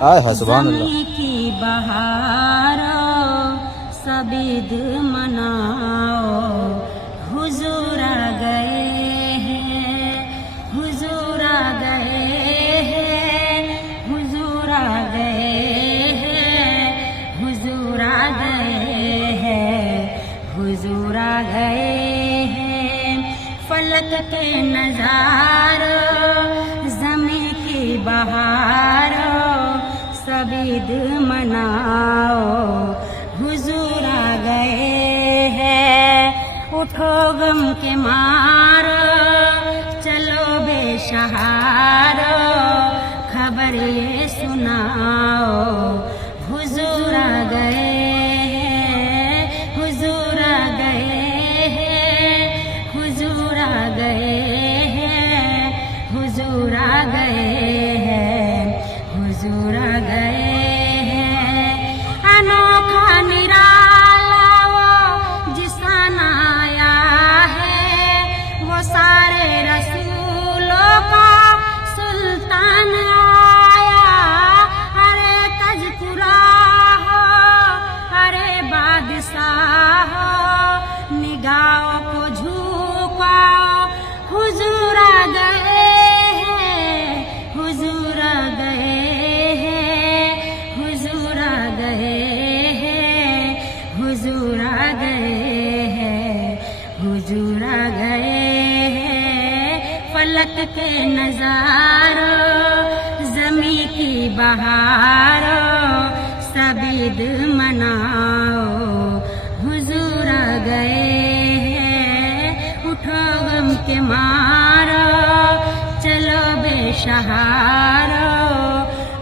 سبحان اللہ. زمین کی بہارو سب عید مناؤ، حضور آ گئے ہیں، حضور آ گئے ہیں، حضور آ گئے ہیں، حضور آ گئے ہیں، حضور آ گئے ہیں. فلک کے نظارو زمین کی بہارو سب عید مناؤ، حضور آ گئے ہیں. اٹھو غم کے مارو چلو بے شہارو، خبر یہ سناؤ، حضور آ گئے ہیں، حضور آ گئے ہیں، حضور آ گئے ہیں، حضور آ گئے ہیں، حضور آ گئے ہیں. انوکھا نرالا وہ جسان آیا ہے، وہ سارے رسولوں کا سلطان آیا. ارے تذکرہ ہو، ارے بادشاہ ہو، نگاہوں کو جھکاؤ، حضور آ گئے ہیں، حضور آ گئے ہیں، حضور آ گئے ہیں، حضور آ گئے ہیں، حضور آ گئے ہیں. فلک کے نظارو زمین کی بہارو سب عید مناؤ، حضور آ گئے ہیں. اٹھو غم کے مارو چلو بے شہارو،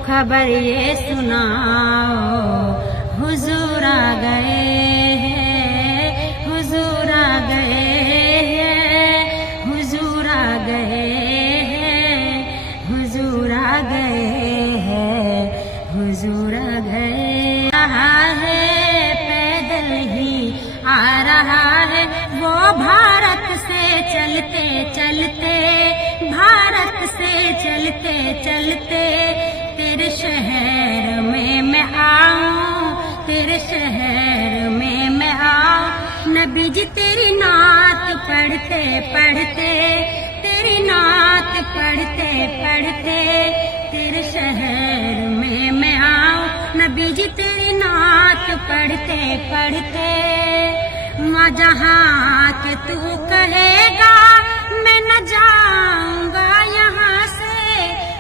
خبر یہ سناؤ، حضور آ گئے ہیں، حضور آ گئے ہیں، حضور آ گئے ہیں، حضور آ گئے ہیں، حضور آ گئے. رہا ہے پیدل ہی آ رہا ہے وہ بھارت سے چلتے چلتے، بھارت سے چلتے چلتے. تیرے شہر میں آؤں، تیرے شہر میں آؤں. نبی جی تیری نعت پڑھتے پڑھتے، تیری نعت پڑھتے پڑھتے، تیرے شہر میں آؤں. نبی جی تیری نعت پڑھتے پڑھتے. وہاں جہاں کہ تو کہے گا میں نہ جاؤں گا یہاں سے،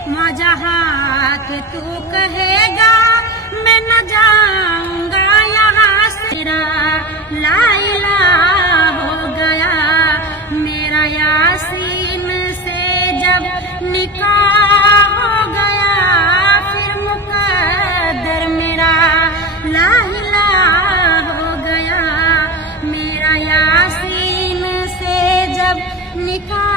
وہاں جہاں کہ تو کہے گا میں نہ جاؤں گا یہاں سے. میرا لا الہ ہو گیا، میرا یاسین سے جب نکاح ہو گیا، پھر مقدر میرا لا الہ ہو گیا. میرا یاسین سے جب نکاح